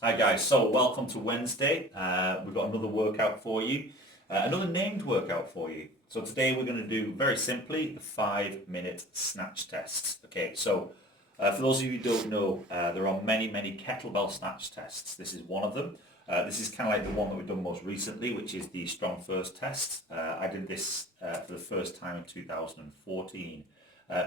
Hi guys, so welcome to Wednesday. We've got another workout for you, another named workout for you. So today we're going to do, very simply, the 5-minute snatch tests. Okay, so for those of you who don't know, there are many kettlebell snatch tests. This is one of them. This is kind of like the one that we've done most recently, which is the Strong First test. I did this for the first time in 2014.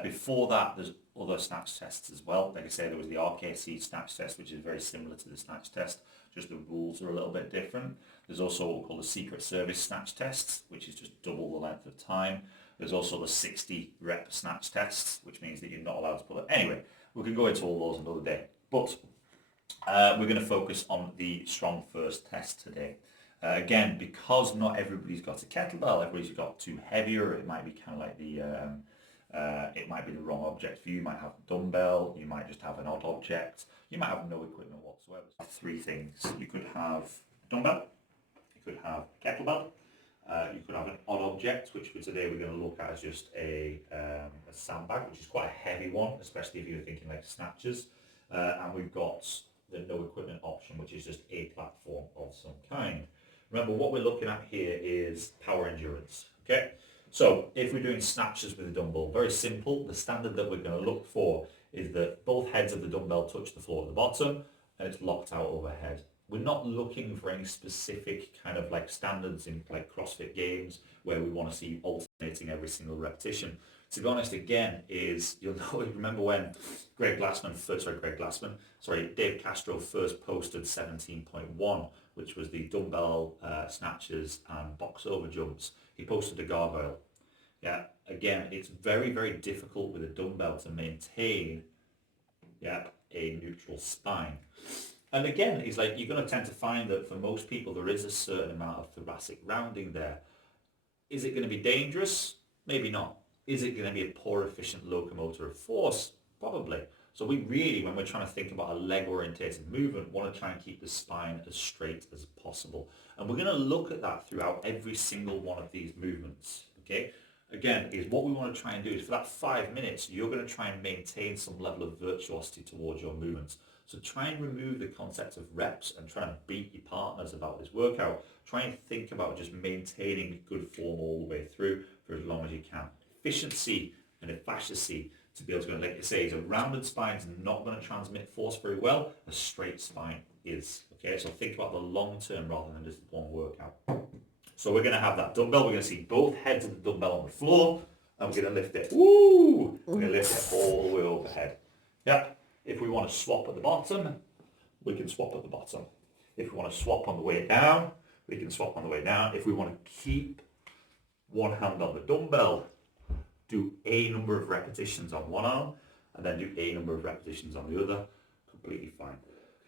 Before that, there's other snatch tests as well. Like I say, there was the RKC snatch test, which is very similar to the snatch test, just the rules are a little bit different. There's also what we call the Secret Service snatch tests, which is just double the length of time. There's also the 60 rep snatch tests, which means that you're not allowed to pull it. Anyway, we can go into all those another day. But we're going to focus on the Strong First test today. Again, because not everybody's got a kettlebell, everybody's got too heavier, it might be kind of like it might be the wrong object for you. You might have a dumbbell, you might just have an odd object, you might have no equipment whatsoever. Three things. You could have a dumbbell, you could have a kettlebell, you could have an odd object, which for today we're going to look at as just a sandbag, which is quite a heavy one, especially if you're thinking like snatches. And we've got the no equipment option, which is just a platform of some kind. Remember, what we're looking at here is power endurance. Okay, so if we're doing snatches with a dumbbell, very simple. The standard that we're going to look for is that both heads of the dumbbell touch the floor at the bottom and it's locked out overhead. We're not looking for any specific kind of like standards in like CrossFit games where we want to see alternating every single repetition. To be honest, again, you'll know, remember when Dave Castro first posted 17.1, which was the dumbbell snatches and box over jumps. He posted a gargoyle. Yeah, again, it's very difficult with a dumbbell to maintain a neutral spine. And again, it's like you're going to tend to find that for most people there is a certain amount of thoracic rounding there. Is it going to be dangerous? Maybe not. Is it going to be a poor efficient locomotor of force? Probably. So we really, when we're trying to think about a leg orientated movement, want to try and keep the spine as straight as possible. And we're going to look at that throughout every single one of these movements. Okay? Again, is what we want to try and do is for that 5 minutes, you're going to try and maintain some level of virtuosity towards your movements. So try and remove the concept of reps and try and beat your partners about this workout. Try and think about just maintaining good form all the way through for as long as you can. Efficiency and efficiency to be able to, like I say, is a rounded spine is not going to transmit force very well. A straight spine is. Okay, so think about the long term rather than just one workout. So we're going to have that dumbbell. We're going to see both heads of the dumbbell on the floor, and we're going to lift it. Woo! We're going to lift it all the way overhead. Yeah. If we want to swap at the bottom, we can swap at the bottom. If we want to swap on the way down, we can swap on the way down. If we want to keep one hand on the dumbbell, do a number of repetitions on one arm, and then do a number of repetitions on the other, completely fine.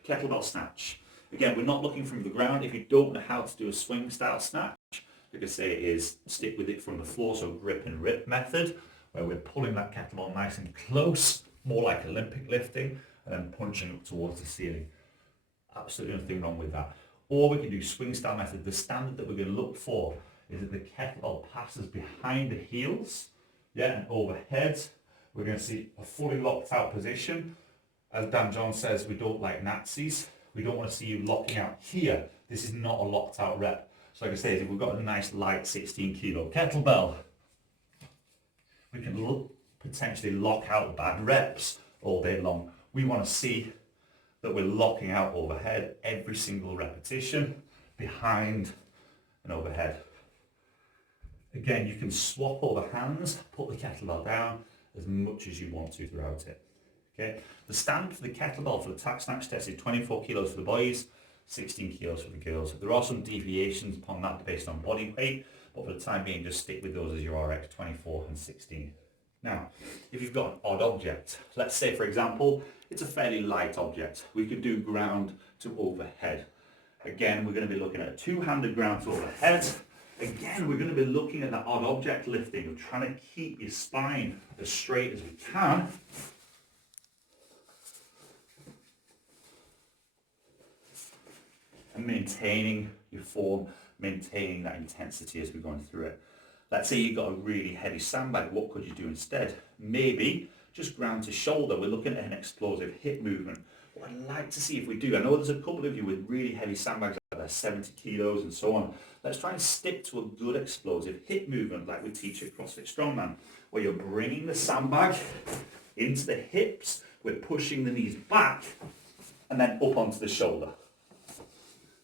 Kettlebell snatch. Again, we're not looking from the ground. If you don't know how to do a swing style snatch, like I say, is stick with it from the floor, so grip and rip method, where we're pulling that kettlebell nice and close, more like Olympic lifting, and then punching up towards the ceiling. Absolutely nothing wrong with that. Or we can do swing style method. The standard that we're going to look for is that the kettlebell passes behind the heels, and overhead. We're going to see a fully locked out position. As Dan John says, we don't like Nazis. We don't want to see you locking out here. This is not a locked out rep. So like I say, if we've got a nice light 16 kilo kettlebell, we can potentially lock out bad reps all day long. We want to see that we're locking out overhead every single repetition, behind and overhead. Again, you can swap over hands, put the kettlebell down as much as you want to throughout it. Okay. The standard for the kettlebell for the tack snatch test is 24 kilos for the boys, 16 kilos for the girls. There are some deviations upon that based on body weight, but for the time being, just stick with those as your RX, 24 and 16. Now, if you've got an odd object, let's say for example, it's a fairly light object. We could do ground to overhead. Again, we're going to be looking at a two-handed ground to overhead. Again, we're going to be looking at that odd object lifting of trying to keep your spine as straight as we can. And maintaining your form, maintaining that intensity as we're going through it. Let's say you've got a really heavy sandbag, what could you do instead? Maybe just ground to shoulder. We're looking at an explosive hip movement. what I'd like to see if we do, I know there's a couple of you with really heavy sandbags out there, 70 kilos and so on. Let's try and stick to a good explosive hip movement like we teach at CrossFit Strongman, where you're bringing the sandbag into the hips, we're pushing the knees back, and then up onto the shoulder.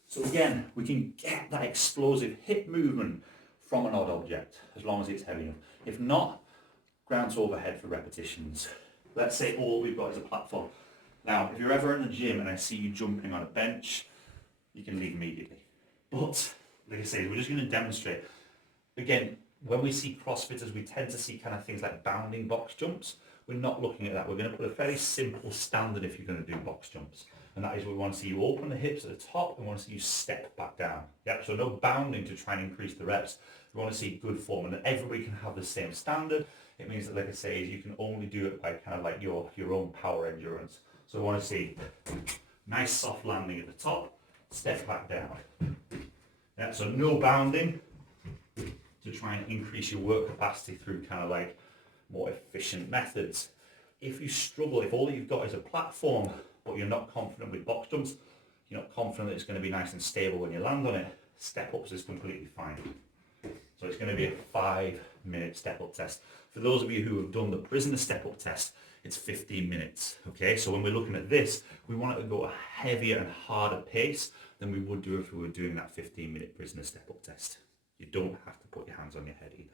So again, we can get that explosive hip movement from an odd object, as long as it's heavy enough. If not, ground to overhead for repetitions. Let's say all we've got is a platform. Now, if you're ever in the gym and I see you jumping on a bench, you can leave immediately. But, like I say, we're just going to demonstrate. Again, when we see CrossFitters, we tend to see kind of things like bounding box jumps. We're not looking at that. We're going to put a very simple standard if you're going to do box jumps. And that is we want to see you open the hips at the top and we want to see you step back down. Yeah, so no bounding to try and increase the reps. We want to see good form and that everybody can have the same standard. It means that, like I say, you can only do it by kind of like your own power endurance. So we want to see nice soft landing at the top, step back down. Yeah, so no bounding to try and increase your work capacity through kind of like more efficient methods. If you struggle, if all you've got is a platform, but you're not confident with box jumps, you're not confident that it's going to be nice and stable when you land on it, step ups is completely fine. So it's going to be a 5-minute step up test. For those of you who have done the prisoner step up test, it's 15 minutes. Okay, so when we're looking at this, we want it to go a heavier and harder pace than we would do if we were doing that 15-minute prisoner step up test. You don't have to put your hands on your head either.